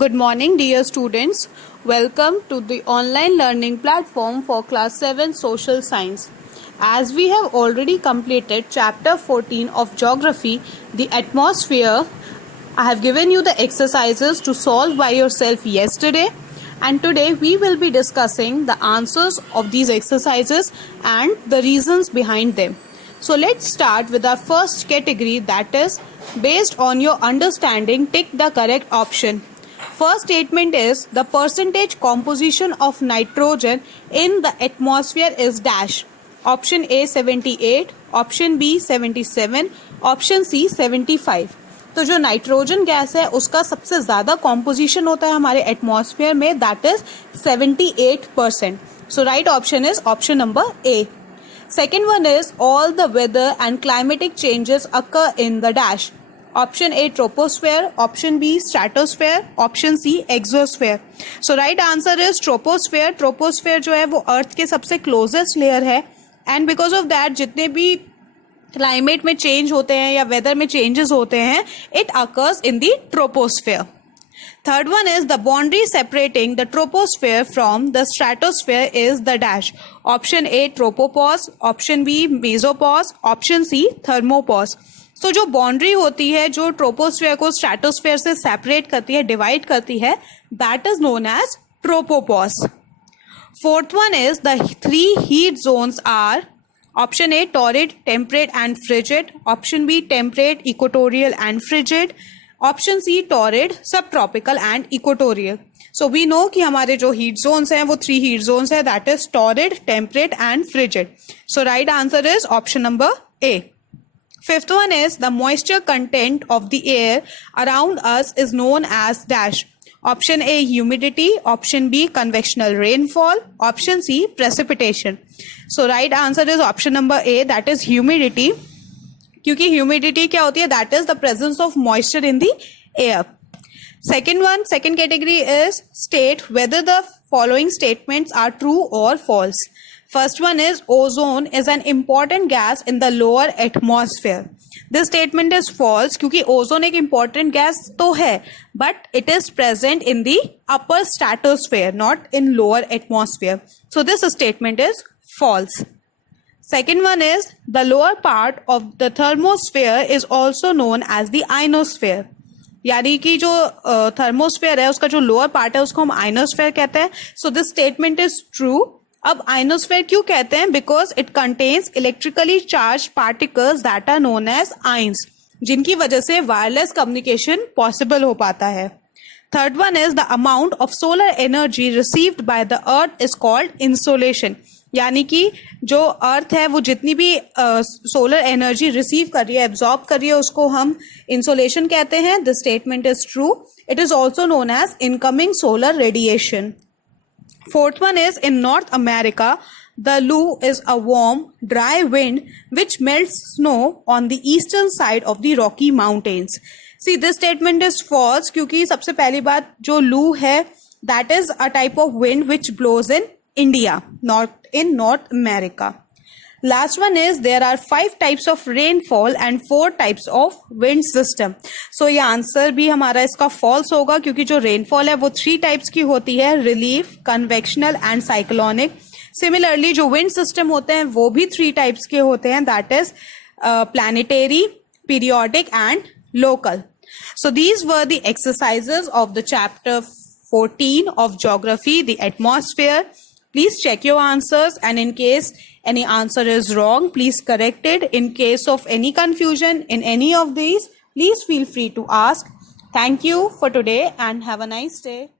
Good morning, dear students. Welcome to the online learning platform for Class 7 Social Science. As we have already completed Chapter 14 of Geography, the Atmosphere, I have given you the exercises to solve by yourself yesterday, and today we will be discussing the answers of these exercises and the reasons behind them. So let's start with our first category, that is, based on your understanding, tick the correct option. First statement is the percentage composition of nitrogen in the atmosphere is dash. Option A 78, option B 77, option C 75. तो जो nitrogen gas है उसका सबसे ज्यादा composition होता है हमारे atmosphere में, that is 78%. So right option is option number A. Second one is all the weather and climatic changes occur in the dash. Option A troposphere, option B stratosphere, option C exosphere. So right answer is troposphere. Troposphere जो है वो अर्थ के सबसे closest layer है, and because of that जितने भी climate में change होते हैं या वेदर में चेंजेस होते हैं, it occurs in the troposphere. Third one is the boundary separating the troposphere from the stratosphere is the dash. Option A tropopause, option B mesopause, option C thermopause. So जो boundary होती है जो troposphere को stratosphere से separate करती है, divide करती है, that is known as tropopause. Fourth one is the three heat zones are option A torrid, temperate and frigid, option B temperate, equatorial and frigid, option C torrid, subtropical and equatorial. So we know कि हमारे जो heat zones हैं वो three heat zones है, that is torrid, temperate and frigid. So right answer is option number A. Fifth one is the moisture content of the air around us is known as dash. Option A humidity, option B convectional rainfall, option C precipitation. So right answer is option number A, that is humidity. क्योंकि humidity क्या होती है? That is the presence of moisture in the air. Second category is state whether the following statements are true or false. First one is ozone is an important gas in the lower atmosphere. This statement is false क्योंकि ozone एक important gas तो है, but it is present in the upper stratosphere, not in lower atmosphere. So this statement is false. Second one is the lower part of the thermosphere is also known as the ionosphere. यानी कि जो thermosphere है उसका जो lower part है उसको हम ionosphere कहते हैं. So this statement is true. अब आइनोस्फेयर क्यों कहते हैं? Because it contains electrically charge particles that are known as ions, जिनकी वजह से वायरलेस कम्युनिकेशन पॉसिबल हो पाता है. Third one is the amount of solar energy received by the earth is called insolation. यानी कि जो अर्थ है वो जितनी भी सोलर एनर्जी रिसीव कर रही है, एब्जॉर्ब कर रही है, उसको हम इंसोलेशन कहते हैं. This statement is true. It is also known as incoming solar radiation. Fourth one is in North America, the loo is a warm, dry wind which melts snow on the eastern side of the Rocky Mountains. See, this statement is false क्योंकि सबसे पहली बात जो loo है that is a type of wind which blows in India, not in North America. Last one is there are 5 types of rainfall and 4 types of wind system. So ये answer भी हमारा इसका false होगा क्योंकि जो rainfall है वो 3 types की होती है, relief, convectional and cyclonic. Similarly जो wind system होते हैं वो भी 3 types के होते हैं, that is planetary, periodic and local. So these were the exercises of the chapter 14 of geography, the atmosphere. Please check your answers, and in case any answer is wrong, please correct it. In case of any confusion in any of these, please feel free to ask. Thank you for today and have a nice day.